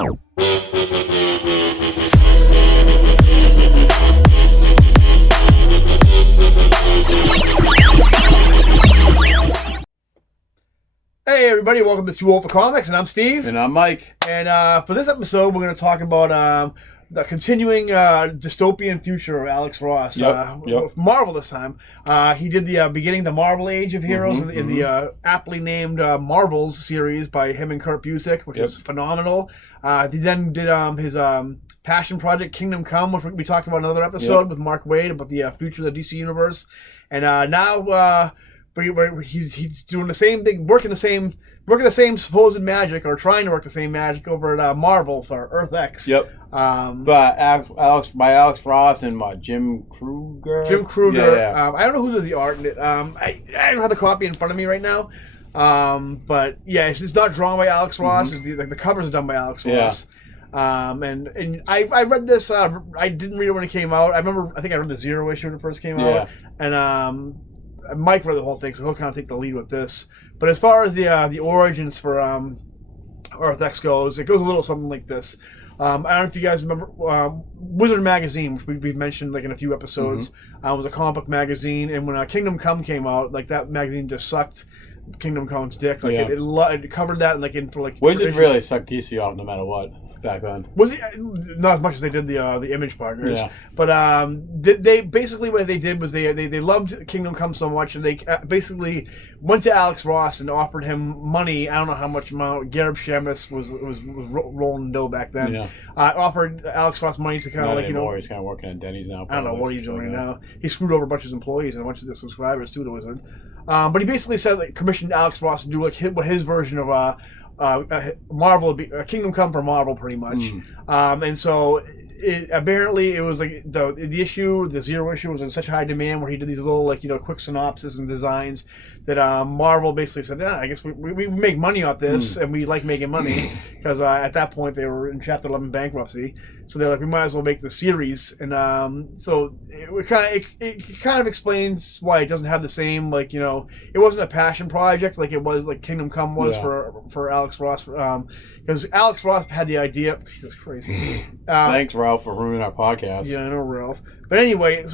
Hey everybody, welcome to Too Old for Comics, and I'm Steve. And I'm Mike. And for this episode, we're going to talk about the continuing dystopian future of Alex Ross. Yep. Marvel this time. He did the beginning of the Marvel Age of Heroes in the aptly named Marvels series by him and Kurt Busiek, which is phenomenal. He then did his passion project, Kingdom Come, which we talked about in another episode with Mark Waid about the future of the DC Universe. And now... he's doing the same thing, working the same supposed magic, or trying to work the same magic over at Marvel for Earth X. Yep. But Alex Ross and Jim Kruger. Jim Kruger. Yeah. I don't know who does the art in it. I don't have the copy in front of me right now. But yeah, it's not drawn by Alex Ross. The covers are done by Alex Ross. And I read this. I didn't read it when it came out. I think I read the Zero issue when it first came out. And Mike read the whole thing, so he'll kind of take the lead with this. But as far as the origins for Earth X goes, it goes a little something like this. I don't know if you guys remember Wizard Magazine, which we've mentioned like in a few episodes. It was a comic book magazine, and when Kingdom Come came out, like that magazine just sucked Kingdom Come's dick. Like it covered that, and Wizard really sucked DC off no matter what back then. Was it not as much as they did the Image partners? Yeah. But they basically what they did was they loved Kingdom Come so much, and they basically went to Alex Ross and offered him money. I don't know how much amount. Gareb Shamus was rolling dough back then. Yeah. Offered Alex Ross money to kind of he's kind of working at Denny's now. I don't know what he's doing right now. He screwed over a bunch of his employees and a bunch of the subscribers too to Wizard. But he basically said commissioned Alex Ross to do what his version of Marvel would be, Kingdom Come for Marvel, pretty much. And so apparently it was like the Zero issue was in such high demand where he did these little quick synopsis and designs that Marvel basically said, I guess we make money off this, and we like making money because at that point they were in Chapter 11 bankruptcy, so they're like, we might as well make the series. And so it kind of explains why it doesn't have the same it wasn't a passion project like it was like Kingdom Come was for Alex Ross, because Alex Ross had the idea. Jesus Christ. Thanks, Ralph, for ruining our podcast. Yeah, I know, Ralph. But anyway,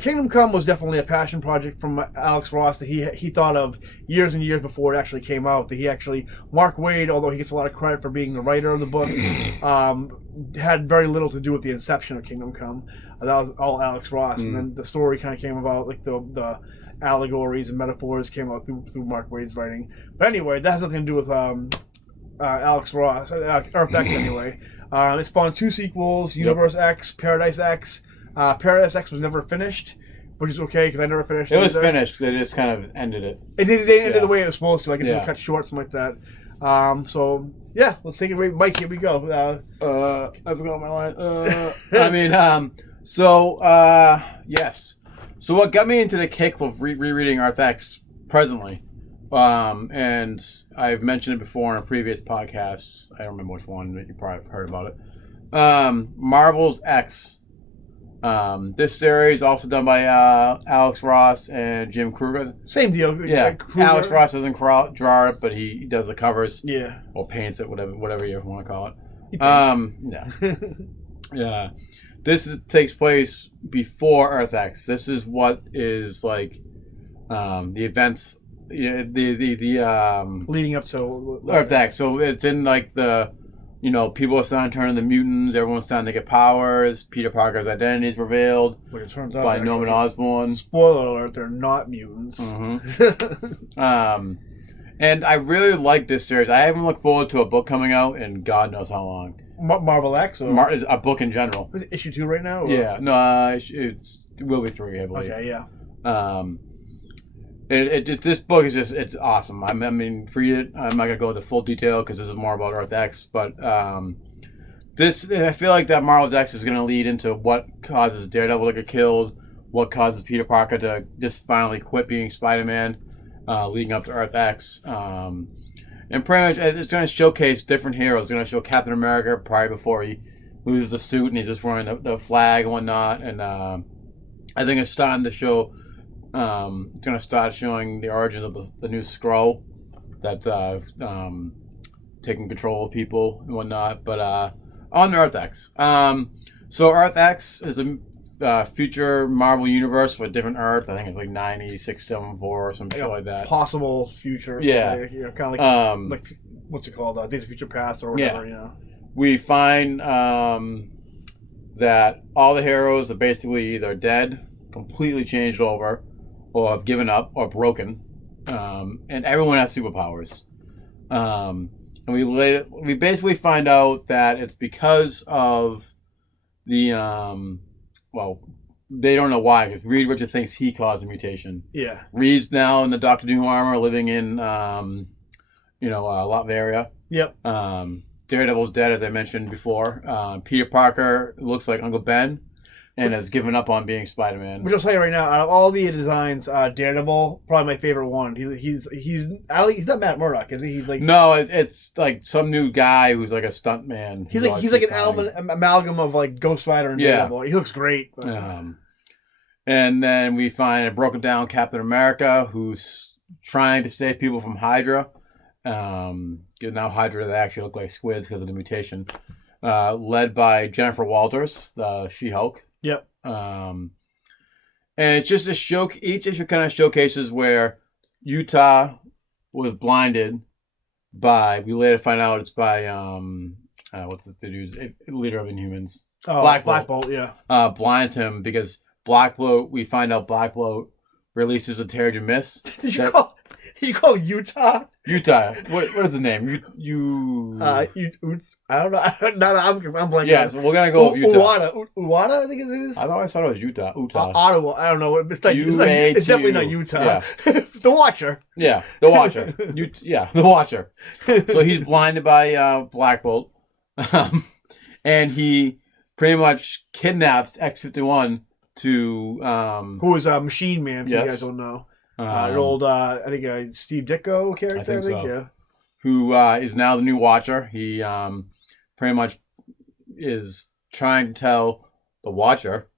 Kingdom Come was definitely a passion project from Alex Ross that he thought of years and years before it actually came out. That Mark Waid, although he gets a lot of credit for being the writer of the book, had very little to do with the inception of Kingdom Come. That was all Alex Ross, and then the story kind of came about, like the allegories and metaphors came out through Mark Waid's writing. But anyway, that has nothing to do with Alex Ross, Earth X anyway. It spawned 2 sequels, Universe X, Paradise X. Paradise X was never finished, which is okay because I never finished it. It was finished. They just kind of ended it. They ended the way it was supposed to. I guess it was cut short, something like that. So, yeah, let's take it away. Mike, here we go. I forgot my line. Yes. So what got me into the kick of rereading Earth X presently, and I've mentioned it before in a previous podcast. I don't remember which one, but you probably heard about it. Marvel's X. This series also done by Alex Ross and Jim Kruger. Same deal. Yeah, Alex Ross doesn't draw it, but he does the covers. Yeah, or paints it, whatever you want to call it. Yeah. This takes place before Earth X. This is what is like the events, the leading up to Earth X. So it's in like the. People are starting to turn into mutants. Everyone's starting to get powers. Peter Parker's identity is revealed by Norman Osborn. Spoiler alert, they're not mutants. And I really like this series. I haven't looked forward to a book coming out in God knows how long. Marvel X? Or? A book in general. Is it issue 2 right now? Or? Yeah. No, it will be 3, I believe. Okay, yeah. This book is it's awesome. I mean, read it. I'm not gonna go into full detail because this is more about Earth X, but I feel like that Marvel's X is gonna lead into what causes Daredevil to get killed, what causes Peter Parker to just finally quit being Spider-Man, leading up to Earth X, and pretty much it's gonna showcase different heroes. It's gonna show Captain America probably before he loses the suit and he's just wearing the flag and whatnot, and I think it's starting to show. It's going to start showing the origins of the new Skrull that taking control of people and whatnot. But on Earth X, so Earth X is a future Marvel universe for a different Earth. I think it's like 9674 or some shit like that. Possible future. Yeah. Kind of like what's it called? Days of Future Past or whatever. Yeah. We find that all the heroes are basically either dead, completely changed over, or have given up or broken, and everyone has superpowers. And we basically find out that it's because of the they don't know why, because Reed Richards thinks he caused the mutation. Yeah. Reed's now in the Doctor Doom armor, living in Latveria. Yep. Daredevil's dead, as I mentioned before. Peter Parker looks like Uncle Ben and has given up on being Spider-Man. Which I'll tell you right now, out of all the designs, Daredevil, probably my favorite one. He's not Matt Murdock, is he? He's like no, it's like some new guy who's like a stunt man. He's like an amalgam of like Ghost Rider and Daredevil. He looks great. And then we find a broken down Captain America who's trying to save people from Hydra. Now Hydra, they actually look like squids because of the mutation. Led by Jennifer Walters, the She-Hulk. Yep. And it's just each issue kind of showcases where Utah was blinded by, we later find out it's by, what's this dude's leader of Inhumans? Oh, Black Bolt, yeah. Blinds him because we find out Black Bolt releases a Terrigen Mist. Did you call Utah? Utah. What is the name? I don't know. I'm blanking. Yeah, so we're gonna go with Utah. Uwada, I think it is. I thought it was Utah. Ottawa. I don't know. It's definitely not Utah. Yeah. The Watcher. Yeah, the Watcher. The Watcher. So he's blinded by Black Bolt, and he pretty much kidnaps X-51 to who is Machine Man? So yes. You guys don't know. An old, I think Steve Ditko character. I think so. Yeah. Who is now the new Watcher? He pretty much is trying to tell the Watcher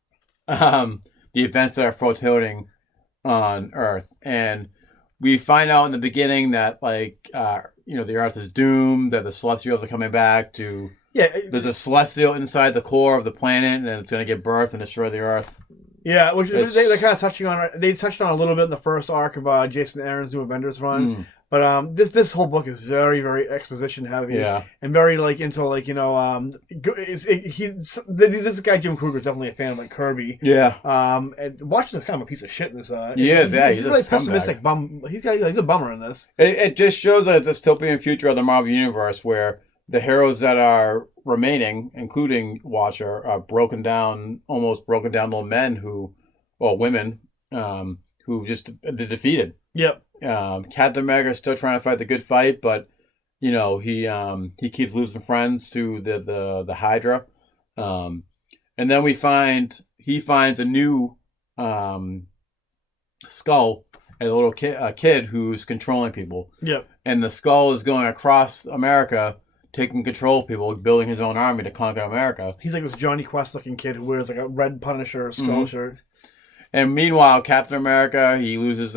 the events that are foretoning on Earth, and we find out in the beginning that the Earth is doomed, that the Celestials are coming back to. Yeah. There's a Celestial inside the core of the planet, and it's going to give birth and destroy the Earth. Yeah, which they're kind of touching on. They touched on a little bit in the first arc of Jason Aaron's New Avengers run, but this whole book is very, very exposition heavy, and very this guy Jim Krueger is definitely a fan of like Kirby, and Watcher's a kind of a piece of shit in this. He is, he's really pessimistic bum. He's a bummer in this. It just shows us a dystopian future of the Marvel universe where the heroes that are remaining, including Watcher, are almost broken down little men women, who just defeated. Yep. Captain America is still trying to fight the good fight, but he keeps losing friends to the Hydra. And then he finds a new Skull, a little kid who's controlling people. Yep. And the Skull is going across America, taking control of people, building his own army to conquer America. He's like this Johnny Quest looking kid who wears like a red Punisher skull shirt. And meanwhile, Captain America, he loses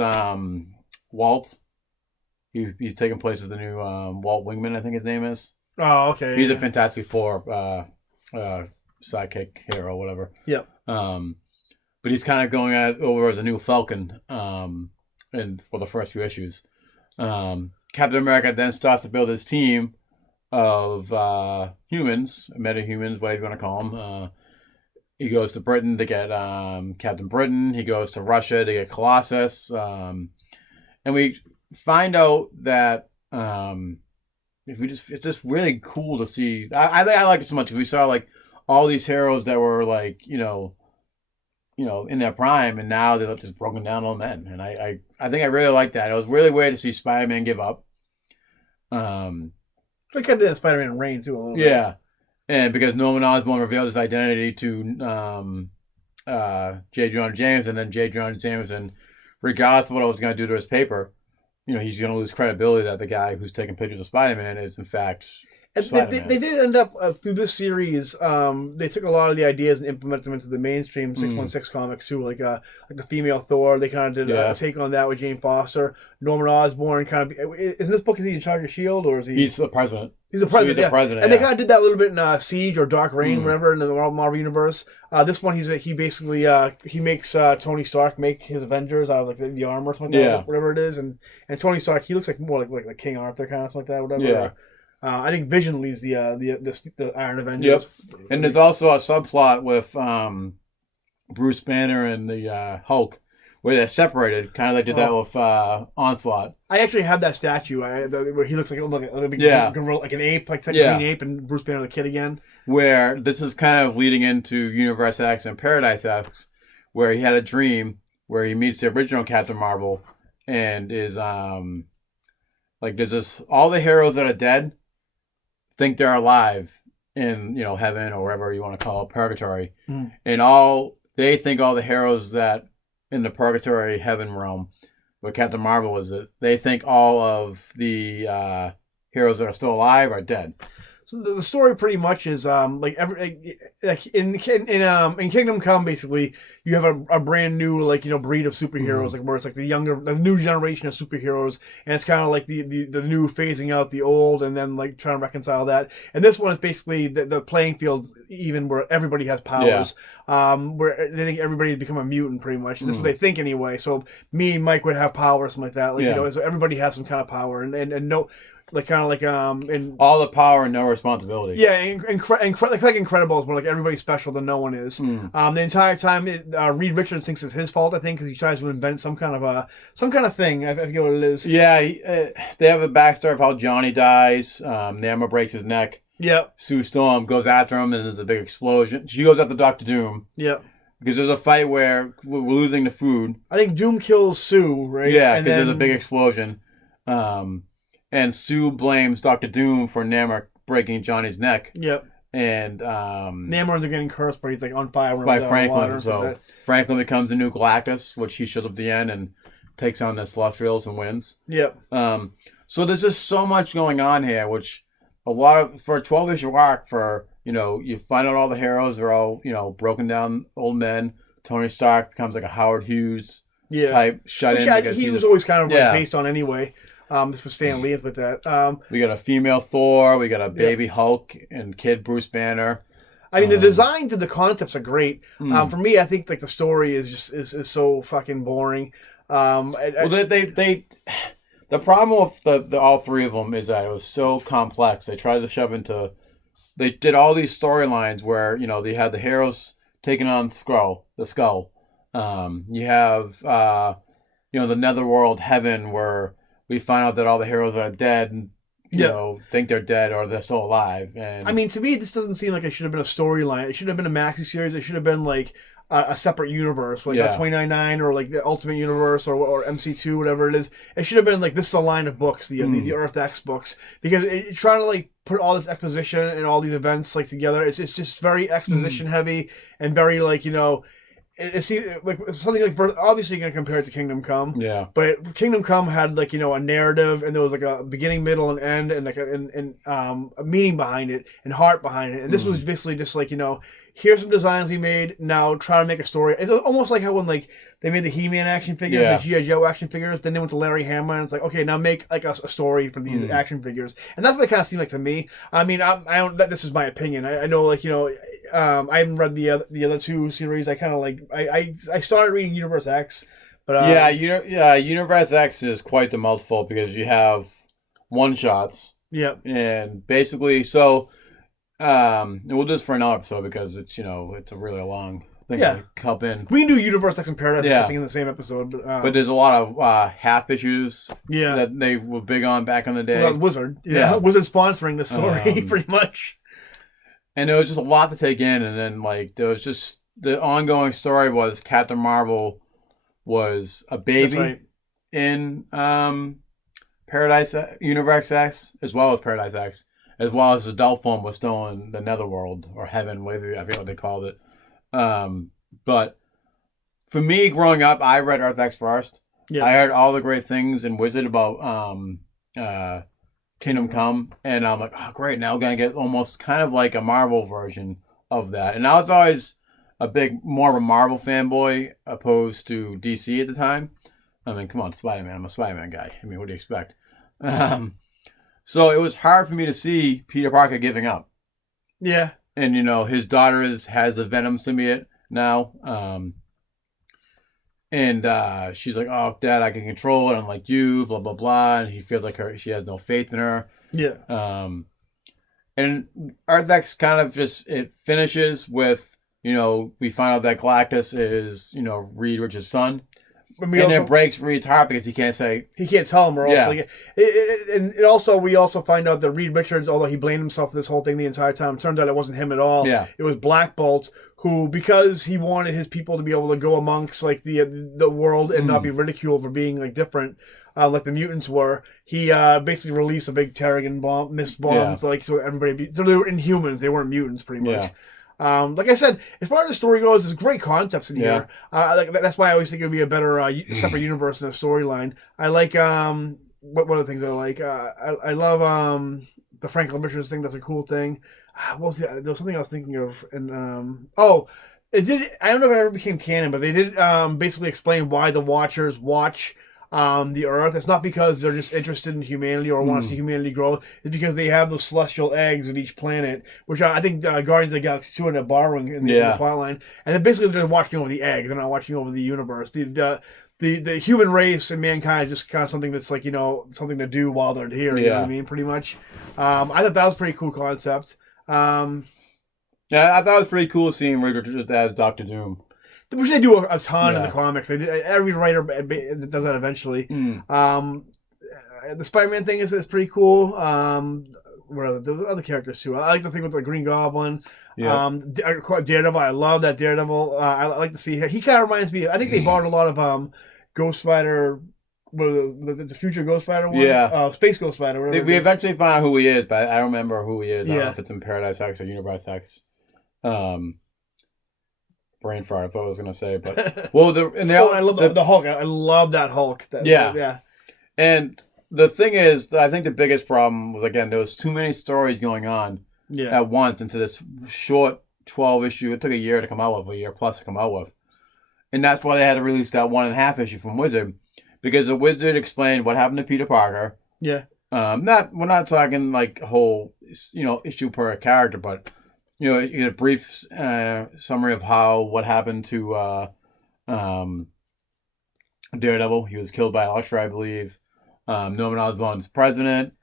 Walt. He's taking place as the new Walt Wingman, I think his name is. Oh, okay. He's a Fantastic Four sidekick hero, whatever. Yep. But he's kind of going over as a new Falcon for the first few issues. Captain America then starts to build his team of humans, metahumans, whatever you want to call them. He goes to Britain to get Captain Britain. He goes to Russia to get Colossus. And we find out that it's just really cool to see. I like it so much because we saw like all these heroes that were like in their prime, and now they're just broken down old men. And I think I really like that. It was really weird to see Spider-Man give up. We kind of did Spider-Man Reign too a little bit. Yeah, and because Norman Osborn revealed his identity to J. Jonah James, and then J. Jonah Jameson, regardless of what I was going to do to his paper, he's going to lose credibility that the guy who's taking pictures of Spider-Man is in fact And they did end up through this series. They took a lot of the ideas and implemented them into the mainstream 616 comics too, like the female Thor. They kind of did a take on that with Jane Foster. Norman Osborn kind of is this book, is he in charge of Shield or is he? He's the president. He's the president. He's the president, and they kind of did that a little bit in Siege or Dark Reign, whatever, in the Marvel universe. This one, he basically he makes Tony Stark make his Avengers out of like the armor or something like that, whatever it is, and Tony Stark, he looks like more like King Arthur kind of something like that, whatever. Yeah. I think Vision leads the Iron Avengers. Yep. And there's also a subplot with Bruce Banner and the Hulk, where they're separated, kind of like did that with Onslaught. I actually have that statue where he looks like a big gorilla, like an ape, like green ape, and Bruce Banner the kid again. Where this is kind of leading into Universe X and Paradise X, where he had a dream where he meets the original Captain Marvel, and is like there's this all the heroes that are dead think they're alive in heaven or wherever you want to call it, purgatory, and they think all the heroes that in the purgatory heaven realm, where Captain Marvel is, they think all of the heroes that are still alive are dead. So the story pretty much is like in Kingdom Come, basically you have a brand new breed of superheroes, like where it's like the new generation of superheroes, and it's kind of like the new phasing out the old, and then like trying to reconcile that. And this one is basically the playing field even where everybody has powers, where they think everybody's become a mutant pretty much. And this is what they think anyway. So me and Mike would have power or something like that. So everybody has some kind of power, and no. Like kind of like in all the power and no responsibility. Yeah, like Incredibles, where like everybody's special, then no one is. The entire time, Reed Richards thinks it's his fault. I think because he tries to invent some kind of thing. I forget what it is. Yeah, they have a backstory of how Johnny dies. Namor breaks his neck. Yep. Sue Storm goes after him, and there's a big explosion. She goes after Doctor Doom. Yep. Because there's a fight where we're losing the food. I think Doom kills Sue, right? Yeah, because there's a big explosion. And Sue blames Dr. Doom for Namor breaking Johnny's neck. Yep. And Namor ends up getting cursed, but he's like on fire by Franklin. So Franklin becomes the new Galactus, which he shows up at the end and takes on the Celestials and wins. Yep. So there's just so much going on here, which for a 12-issue arc, for you find out all the heroes are all broken down old men. Tony Stark becomes like a Howard Hughes type shut-in. He was always kind of based on anyway. This was Stan Lee with that. We got a female Thor. We got a baby Hulk and kid Bruce Banner. I mean, the designs and the concepts are great. For me, I think like the story is just so fucking boring. The problem with the all three of them is that it was so complex. They tried to shove into. They did all these storylines where they had the heroes taking on the skull. You have the Netherworld heaven where we find out that all the heroes are dead and think they're dead or they're still alive. And I mean, to me, this doesn't seem like it should have been a storyline. It should have been a maxi series. It should have been like a separate universe, like a 29.9 or like the Ultimate Universe or MC2, whatever it is. It should have been like this is a line of books, the Earth X books, because it's trying to like put all this exposition and all these events like together. It's just very exposition heavy and very like it seems like something like obviously you're gonna compare it to Kingdom Come. Yeah. But Kingdom Come had like a narrative, and there was like a beginning, middle, and end, and like a meaning behind it and heart behind it. And this was basically just like here's some designs we made. Now try to make a story. It's almost like how when like they made the He-Man action figures, the G.I. Joe action figures. Then they went to Larry Hama, and it's like, okay, now make like a story for these action figures. And that's what it kind of seemed like to me. I mean, I don't. This is my opinion. I know, like I haven't read the other two series. I kind of like I started reading Universe X, but Universe X is quite the mouthful because you have one shots. Yeah. And basically, so and we'll do this for another episode because it's it's a really long thing to cup in. We can do Universe X and Paradise I think in the same episode, but there's a lot of half issues that they were big on back in the day. Well, Wizard, Wizard sponsoring the story pretty much. And there was just a lot to take in, and then like there was just the ongoing story was Captain Marvel was a baby in Paradise Universe X as well as Paradise X, as well as adult form was still in the Netherworld or Heaven, whatever I forget what they called it. But for me, growing up, I read Earth X first. Yeah. I heard all the great things in Wizard about Kingdom Come, and I'm like, oh great, now we're gonna get almost kind of like a Marvel version of that. And I was always more of a Marvel fanboy opposed to DC at the time. I mean, come on, Spider-Man. I'm a Spider-Man guy. I mean, what do you expect? So it was hard for me to see Peter Parker giving up. Yeah. And, his daughter has a Venom symbiote now. And she's like, oh, Dad, I can control it. I'm like, you, blah, blah, blah. And he feels like she has no faith in her. Yeah. And Earth X kind of it finishes with, we find out that Galactus is, Reed Richards' son. And it breaks Reed's heart because he can't tell him, or else. And also we also find out that Reed Richards, although he blamed himself for this whole thing the entire time, turns out it wasn't him at all. Yeah. It was Black Bolt, who, because he wanted his people to be able to go amongst like the world and not be ridiculed for being like different, like the mutants were, he basically released a big Terrigen bomb, mist bombs, so everybody so they were Inhumans, they weren't mutants pretty much. Like I said, as far as the story goes, there's great concepts in here. That's why I always think it would be a better separate universe than a storyline. I like what are the things I like? I love the Franklin Richards thing. That's a cool thing. There was something I was thinking of, and it did. I don't know if it ever became canon, but they did basically explain why the Watchers watch the Earth. It's not because they're just interested in humanity or want to see humanity grow. It's because they have those celestial eggs at each planet, which I think Guardians of the Galaxy 2 ended up borrowing in the plot line. And then basically they're watching over the eggs. They're not watching over the universe. The human race and mankind is just kind of something that's like, something to do while they're here. You know what I mean? Pretty much. I thought that was a pretty cool concept. I thought it was pretty cool seeing Reed Richards as Doctor Doom. Which they do a ton in the comics. Every writer does that eventually. The Spider-Man thing is pretty cool. What are the other characters too? I like the thing with the Green Goblin. Daredevil. I love that Daredevil. I like to see him. He kind of reminds me. I think they borrowed a lot of Ghost Rider. What the future Ghost Rider one? Yeah. Space Ghost Rider. We eventually find out who he is, but I don't remember who he is. I don't know if it's in Paradise X or Universe X. Brain fart, I thought I was going to say, but I love the Hulk. I love that Hulk. Yeah. And the thing is, I think the biggest problem was, again, there was too many stories going on at once into this short 12 issue. It took a year to come out with, a year plus to come out with, and that's why they had to release that 1.5 issue from Wizard, because the Wizard explained what happened to Peter Parker. Yeah. We're not talking like a whole issue per character, but. You get a brief summary of what happened to Daredevil. He was killed by Elektra, I believe. Norman Osborn's president.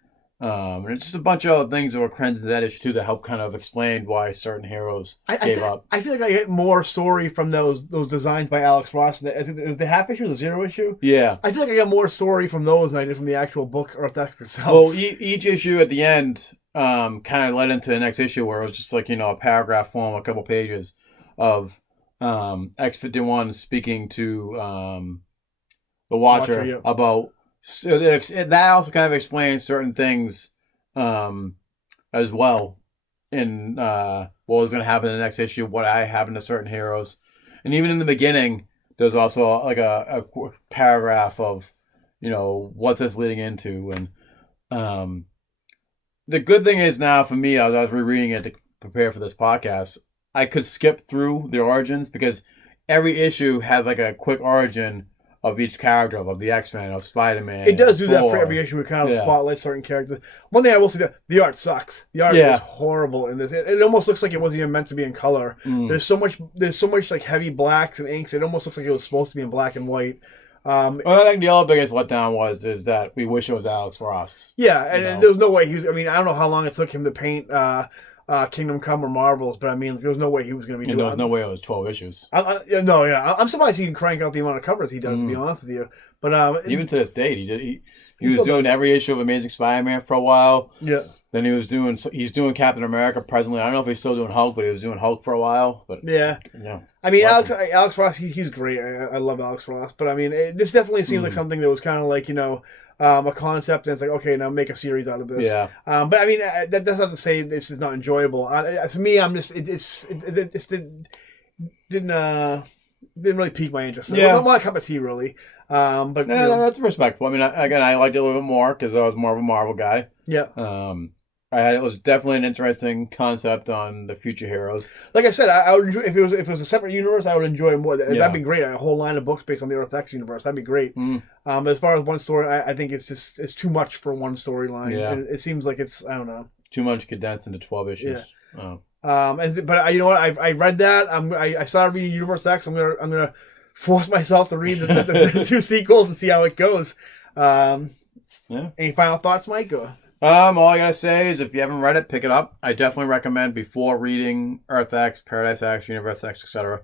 And it's just a bunch of other things that were crammed into that issue too that help kind of explain why certain heroes gave up. I feel like I get more story from those designs by Alex Ross. Is it the half issue or the 0 issue? Yeah. I feel like I got more story from those than I did from the actual book or Earth X itself. Well, each issue at the end kind of led into the next issue where it was just like, a paragraph form, a couple pages of X-51 speaking to the Watcher about... So that also kind of explains certain things as well in what was going to happen in the next issue, what happened to certain heroes. And even in the beginning, there's also like a paragraph of, what's this leading into. And the good thing is now for me, as I was rereading it to prepare for this podcast, I could skip through the origins because every issue had like a quick origin of each character, of the X-Men, of Spider-Man. It does do that for every issue. It kind of spotlights certain characters. One thing I will say, the art sucks. The art is horrible in this. It almost looks like it wasn't even meant to be in color. There's so much like heavy blacks and inks. It almost looks like it was supposed to be in black and white. I think the other biggest letdown is that we wish it was Alex Ross. Yeah, and there was no way he was. I mean, I don't know how long it took him to paint Kingdom Come or Marvels, but I mean, there was no way he was going to be doing it. There was no way it was 12 issues. I'm surprised he can crank out the amount of covers he does, to be honest with you. But even to this date, he was doing every issue of Amazing Spider-Man for a while. Yeah. Then he's doing Captain America presently. I don't know if he's still doing Hulk, but he was doing Hulk for a while. But I mean, Alex Ross, he's great. I love Alex Ross, but I mean, this definitely seemed like something that was kind of like a concept, and it's like, okay, now make a series out of this. Yeah. But I mean, that's not to say this is not enjoyable. For me, I'm just it didn't. didn't really pique my interest. Yeah. Not my cup of tea, really. But Yeah, no, that's respectful. I mean, I liked it a little bit more because I was more of a Marvel guy. Yeah. It was definitely an interesting concept on the future heroes. Like I said, I would enjoy, if it was a separate universe, I would enjoy it more. That'd be great. A whole line of books based on the Earth X universe. That'd be great. But as far as one story, I think it's too much for one storyline. Yeah. It seems like it's, I don't know, too much condensed into 12 issues. Yeah. But you know what? I read that. I started reading Universe X. I'm gonna force myself to read the 2 sequels and see how it goes. Any final thoughts, Mike? All I gotta say is if you haven't read it, pick it up. I definitely recommend before reading Earth X, Paradise X, Universe X, etc.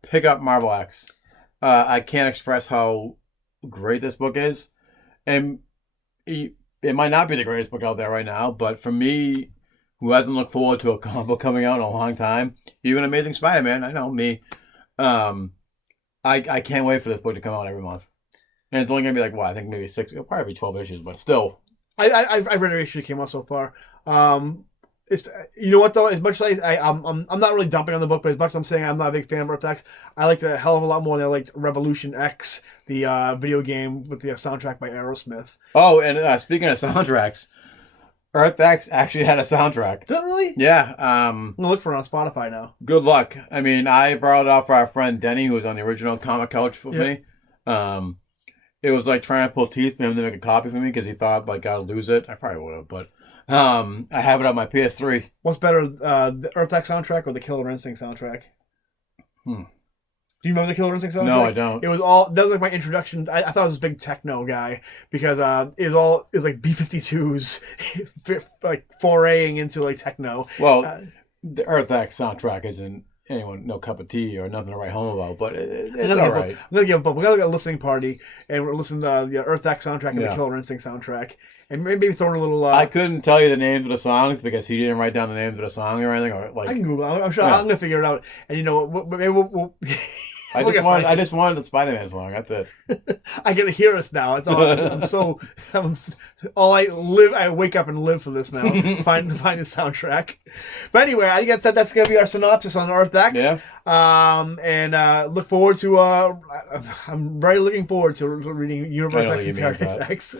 Pick up Marvel X. I can't express how great this book is, and it might not be the greatest book out there right now, but for me, who hasn't looked forward to a comic book coming out in a long time, even Amazing Spider-Man, I know me. I can't wait for this book to come out every month, and it's only gonna be like I think maybe 6. It'll probably be 12 issues, but still. I've read every issue that came out so far. It's, you know what though, as much as I'm not really dumping on the book, but as much as I'm saying I'm not a big fan of Earth X, I liked it a hell of a lot more than I liked Revolution X, the video game with the soundtrack by Aerosmith. Oh, and speaking of soundtracks, Earth X actually had a soundtrack. Did it really? Yeah. I'm gonna look for it on Spotify now. Good luck. I mean, I borrowed it off our friend Denny, who was on the original comic couch with me. It was like trying to pull teeth for him to make a copy for me because he thought like I'd lose it. I probably would have, but I have it on my PS3. What's better, the Earth X soundtrack or the Killer Instinct soundtrack? Do you remember the Killer Instinct soundtrack? No, I don't. That was like my introduction. I thought I was a big techno guy because it was like B-52s like foraying into like techno. Well, the Earth X soundtrack isn't no cup of tea or nothing to write home about, but it's all right. I'm gonna give up. We're gonna get a listening party and we're listening to the Earth X soundtrack and the Killer Instinct soundtrack, and maybe throw in a little. I couldn't tell you the names of the songs because he didn't write down the names of the songs or anything. Or like I can Google. I'm sure I'm gonna figure it out. And you know, maybe we'll I just wanted the Spider-Man song. That's it. I get to hear us now. It's all. I wake up and live for this now. find the soundtrack. But anyway, I think that's gonna be our synopsis on Earth X. Yeah. And look forward to. I'm very looking forward to reading Universe X and Paradise X.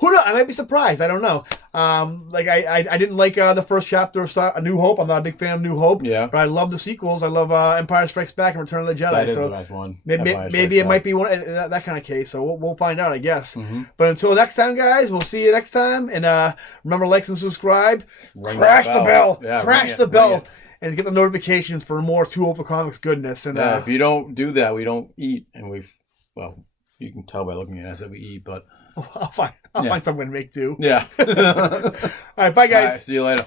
Who knows? I might be surprised. I don't know. I didn't like the first chapter of A New Hope. I'm not a big fan of New Hope. Yeah. But I love the sequels. I love Empire Strikes Back and Return of the Jedi. That is the best one. Maybe it might be one that kind of case. So we'll find out, I guess. But until next time, guys, we'll see you next time. And remember, like and subscribe. Crash the bell. Yeah, crash the bell. And get the notifications for more Two Over Comics goodness. And if you don't do that, we don't eat. And you can tell by looking at us that we eat, but I'll find something to make too. Yeah. All right, bye guys. All right, see you later.